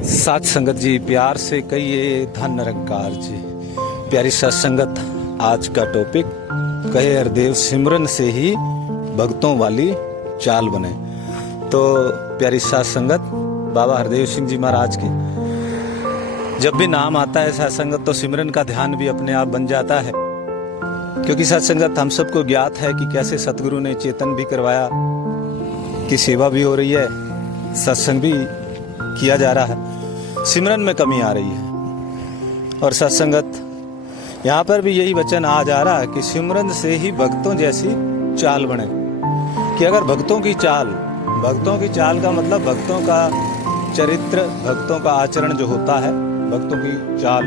साथ संगत जी, प्यार से कहिए धन निरंकार जी। प्यारी साथ संगत, आज का टॉपिक कहे हरदेव सिमरन से ही भक्तों वाली चाल बने। तो प्यारी साथ संगत, बाबा हरदेव सिंह जी महाराज के जब भी नाम आता है साथ संगत तो सिमरन का ध्यान भी अपने आप बन जाता है। क्योंकि साथ संगत हम सबको ज्ञात है कि कैसे सतगुरु ने चेतन भी करवाया, कि सेवा भी हो रही है, सत्संग भी किया जा रहा है, सिमरन में कमी आ रही है। और सत्संगत यहाँ पर भी यही वचन आ जा रहा है कि सिमरन से ही भक्तों जैसी चाल बने। कि अगर भक्तों की चाल का मतलब भक्तों का चरित्र, भक्तों का आचरण जो होता है, भक्तों की चाल,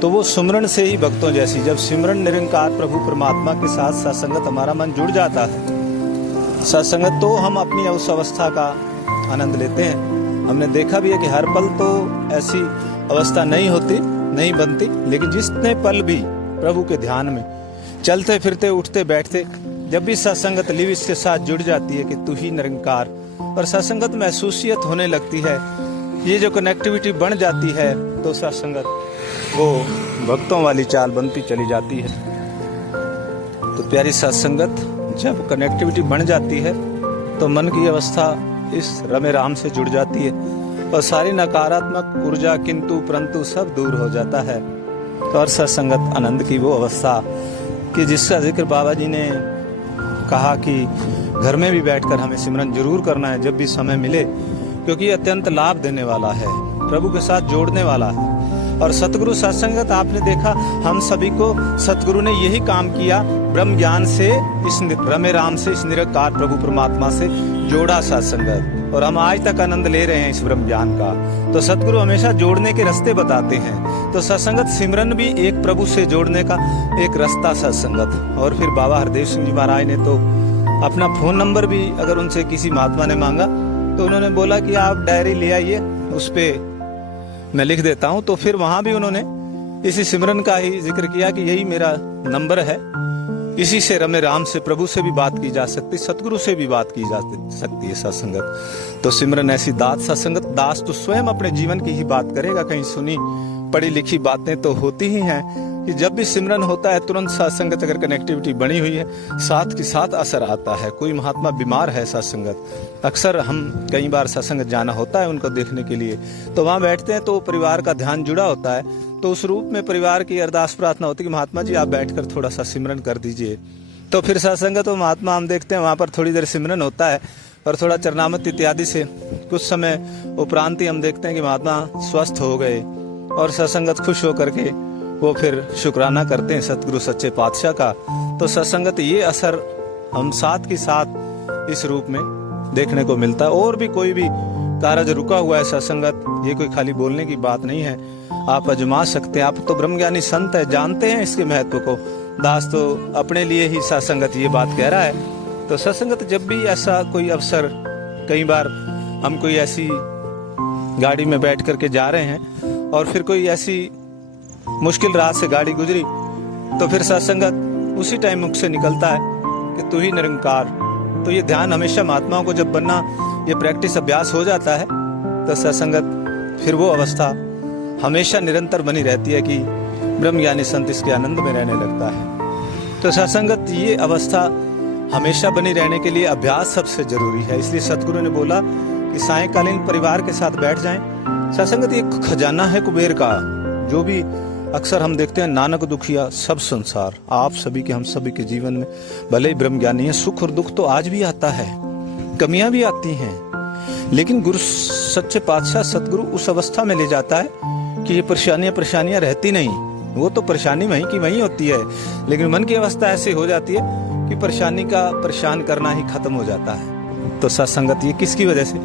तो वो सिमरन से ही भक्तों जैसी। जब सिमरन निरंकार प्रभु परमात्मा के साथ सत्संगत हमारा मन जुड़ जाता है सत्संगत, तो हम अपनी उस अवस्था का आनंद लेते हैं। हमने देखा भी है कि हर पल तो ऐसी अवस्था नहीं होती, नहीं बनती, लेकिन जितने पल भी प्रभु के ध्यान में चलते फिरते उठते बैठते, जब भी सत्संगत लिव इसके साथ जुड़ जाती है कि तू ही निरंकार, और सत्संगत महसूसियत होने लगती है, ये जो कनेक्टिविटी बन जाती है, तो सत्संगत वो भक्तों वाली चाल बनती चली जाती है। तो प्यारी सत्संगत, जब कनेक्टिविटी बन जाती है तो मन की अवस्था इस रमे राम से जुड़ जाती है और सारी नकारात्मक ऊर्जा किंतु परंतु सब दूर हो जाता है। और सत्संगत आनंद की वो अवस्था कि जिसका जिक्र बाबा जी ने कहा कि घर में भी बैठकर हमें सिमरन जरूर करना है जब भी समय मिले, क्योंकि अत्यंत लाभ देने वाला है, प्रभु के साथ जोड़ने वाला है। और सतगुरु सत्संगत आपने देखा, हम सभी को सतगुरु ने यही काम किया, ब्रह्म ज्ञान से, इस रमे राम से, इस निरंकार प्रभु परमात्मा से जोड़ा सत्संगत, और हम आज तक आनंद ले रहे हैं इस ब्रह्म ज्ञान का। तो सतगुरु हमेशा जोड़ने के रास्ते बताते हैं। तो सत्संगत सिमरन भी एक प्रभु से जोड़ने का एक रास्ता सत्संगत। और फिर बाबा हरदेव सिंह जी महाराज ने तो अपना फोन नंबर भी अगर उनसे किसी महात्मा ने मांगा तो उन्होंने बोला कि आप डायरी ले आइए, उस पर मैं लिख देता हूँ। तो फिर वहां भी उन्होंने इसी सिमरन का ही जिक्र किया कि यही मेरा नंबर है, इसी से रमे राम से, प्रभु से भी बात की जा सकती, सतगुरु से भी बात की जा सकती है सत्संगत। तो सिमरन ऐसी दात सत्संगत, दास तो स्वयं अपने जीवन की ही बात करेगा, कहीं सुनी पढ़ी लिखी बातें तो होती ही हैं कि जब भी सिमरन होता है तुरंत सत्संगत अगर कनेक्टिविटी बनी हुई है, साथ के साथ असर आता है। कोई महात्मा बीमार है सत्संगत, अक्सर हम कई बार सत्संगत जाना होता है उनको देखने के लिए, तो वहाँ बैठते हैं तो परिवार का ध्यान जुड़ा होता है, तो उस रूप में परिवार की अरदास प्रार्थना होती है कि महात्मा जी आप बैठकर थोड़ा सा सिमरन कर दीजिए। तो फिर सत्संगत तो महात्मा हम देखते हैं वहाँ पर थोड़ी देर सिमरन होता है और थोड़ा चरणामृत इत्यादि से कुछ समय उपरांत ही हम देखते हैं कि महात्मा स्वस्थ हो गए और सत्संगत खुश होकर के वो फिर शुक्राना करते हैं सतगुरु सच्चे पातशाह का। तो सत्संगत ये असर हम साथ के साथ इस रूप में देखने को मिलता है। और भी कोई भी कारज रुका हुआ है सत्संगत, ये कोई खाली बोलने की बात नहीं है, आप आजमा सकते हैं। आप तो ब्रह्मज्ञानी संत है, जानते हैं इसके महत्व को। दास तो अपने लिए ही सत्संगत ये बात कह रहा है। तो सत्संगत जब भी ऐसा कोई अवसर, कई बार हम कोई ऐसी गाड़ी में बैठ करके जा रहे हैं और फिर कोई ऐसी मुश्किल रात से गाड़ी गुजरी, तो फिर सत्संगत उसी टाइम मुख से निकलता है कि तू ही निरंकार। तो ये ध्यान हमेशा महात्माओं को जब बनना, ये प्रैक्टिस अभ्यास हो जाता है, तो सत्संगत फिर वो अवस्था हमेशा निरंतर बनी रहती है कि ब्रह्मज्ञानी संत इसके आनंद में रहने लगता है। तो सत्संगत ये अवस्था हमेशा बनी रहने के लिए अभ्यास सबसे जरूरी है। इसलिए सतगुरु ने बोला कि सायंकालीन परिवार के साथ बैठ जाएं। सत्संगत एक खजाना है कुबेर का, जो भी अक्सर हम देखते हैं, नानक दुखिया सब संसार। आप सभी के, हम सभी के जीवन में भले ही ब्रह्मज्ञानी है, सुख और दुख तो आज भी आता है, कमियां भी आती हैं, लेकिन गुरु सच्चे पातशाह सतगुरु उस अवस्था में ले जाता है कि ये परेशानियां रहती नहीं, वो तो परेशानी वहीं की वहीं होती है, लेकिन मन की अवस्था ऐसी हो जाती है कि परेशानी का परेशान करना ही खत्म हो जाता है। तो सत्संगत ये किसकी वजह से?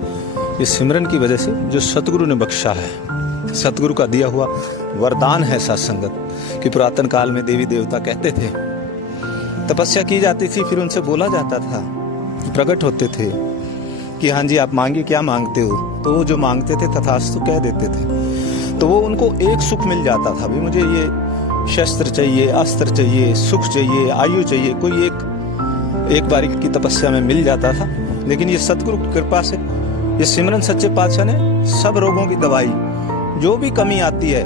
ये सिमरन की वजह से, जो सतगुरु ने बख्शा है, सतगुरु का दिया हुआ वरदान है सत्संगत। कि पुरातन काल में देवी देवता कहते थे, तपस्या की जाती थी, फिर उनसे बोला जाता था, प्रकट होते थे कि हाँ जी आप मांगिए, क्या मांगते हो? तो वो जो मांगते थे तथास्तु कह देते थे। तो वो उनको एक सुख मिल जाता था, भी मुझे ये शस्त्र चाहिए, अस्त्र चाहिए, सुख चाहिए, आयु चाहिए, कोई एक बारी की तपस्या में मिल जाता था। लेकिन ये सतगुरु की कृपा से ये सिमरन सच्चे पातशाह ने सब रोगों की दवाई, जो भी कमी आती है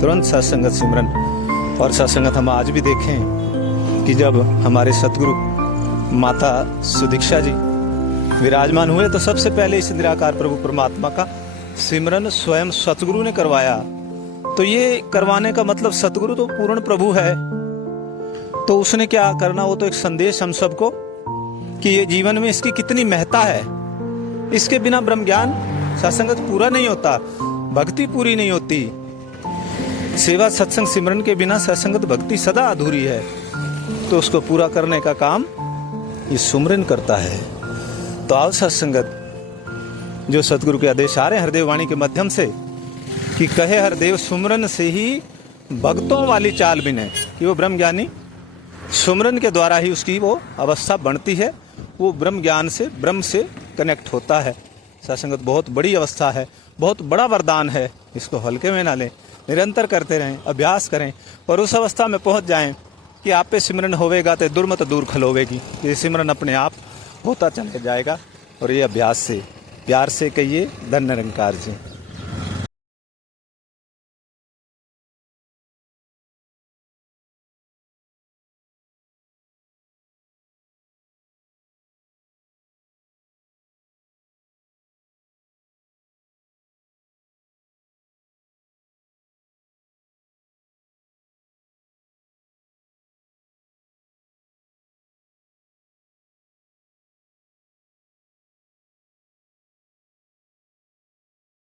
तुरंत सत्संगत सिमरन। और सत्संगत हम आज भी देखें कि जब हमारे सतगुरु माता सुदीक्षा जी विराजमान हुए तो सबसे पहले इस निराकार प्रभु परमात्मा का सिमरन स्वयं सतगुरु ने करवाया। तो ये करवाने का मतलब सतगुरु तो पूर्ण प्रभु है, तो उसने क्या करना, वो तो एक संदेश हम सबको कि ये जीवन में इसकी कितनी महत्ता है। इसके बिना ब्रह्म ज्ञान सत्संगत पूरा नहीं होता, भक्ति पूरी नहीं होती। सेवा सत्संग सिमरन के बिना सत्संगत भक्ति सदा अधूरी है। तो उसको पूरा करने का काम ये सुमरन करता है। तो आओ सत्संगत, जो सतगुरु के आदेश आ रहे हैं हरदेव वाणी के माध्यम से कि कहे हरदेव सुमरन से ही भक्तों वाली चाल बिने, कि वो ब्रह्म ज्ञानी सुमरन के द्वारा ही उसकी वो अवस्था बनती है, वो ब्रह्म ज्ञान से ब्रह्म से कनेक्ट होता है। सत्संगत बहुत बड़ी अवस्था है, बहुत बड़ा वरदान है, इसको हल्के में ना लें, निरंतर करते रहें, अभ्यास करें और उस अवस्था में पहुंच जाएं कि आप पे सिमरन होवेगा तो दुर्मत दूर खलोवेगी। ये सिमरन अपने आप होता चले जाएगा। और ये अभ्यास से प्यार से कहिए धन्य निरंकार जी।